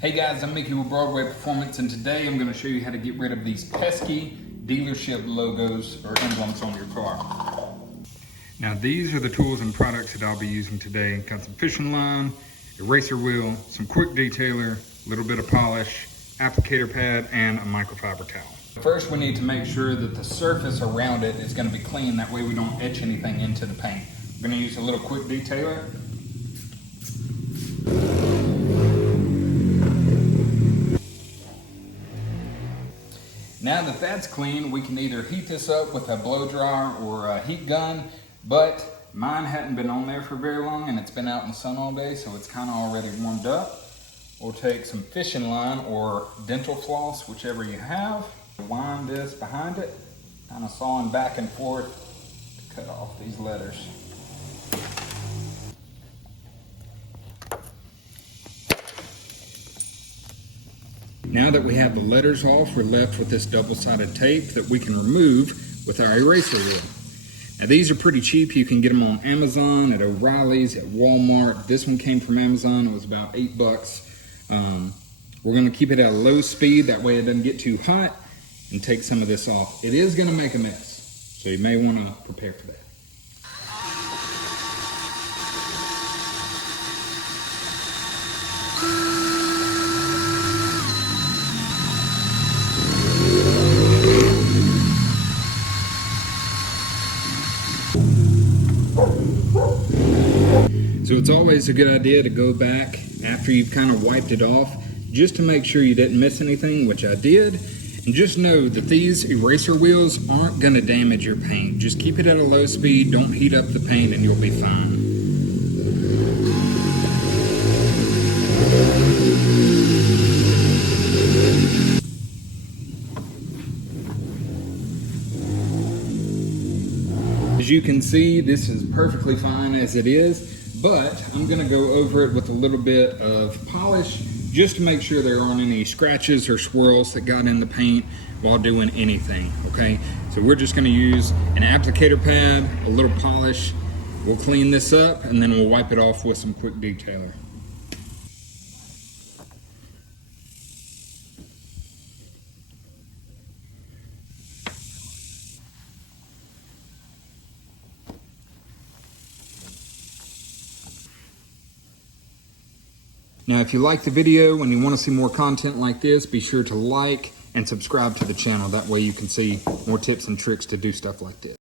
Hey guys, I'm Mickey with Broadway Performance, and today I'm going to show you how to get rid of these pesky dealership logos or emblems on your car. Now these are the tools and products that I'll be using today. Got some fishing line, eraser wheel, some quick detailer, a little bit of polish, applicator pad, and a microfiber towel. First we need to make sure that the surface around it is going to be clean, that way we don't etch anything into the paint. We're going to use a little quick detailer. Now that that's clean, we can either heat this up with a blow dryer or a heat gun, but mine hadn't been on there for very long and it's been out in the sun all day, so it's kind of already warmed up. We'll take some fishing line or dental floss, whichever you have. Wind this behind it, kind of sawing back and forth to cut off these letters. Now that we have the letters off, we're left with this double-sided tape that we can remove with our eraser wheel. Now these are pretty cheap. You can get them on Amazon, at O'Reilly's, at Walmart. This one came from Amazon. It was about $8. We're going to keep it at a low speed, that way it doesn't get too hot, and take some of this off. It is going to make a mess, so you may want to prepare for that. So it's always a good idea to go back after you've kind of wiped it off, just to make sure you didn't miss anything, which I did. And just know that these eraser wheels aren't going to damage your paint. Just keep it at a low speed, don't heat up the paint, and you'll be fine. As you can see, this is perfectly fine as it is. But I'm going to go over it with a little bit of polish just to make sure there aren't any scratches or swirls that got in the paint while doing anything, okay? So we're just going to use an applicator pad, a little polish. We'll clean this up and then we'll wipe it off with some quick detailer. Now, if you like the video and you want to see more content like this, be sure to like and subscribe to the channel. That way you can see more tips and tricks to do stuff like this.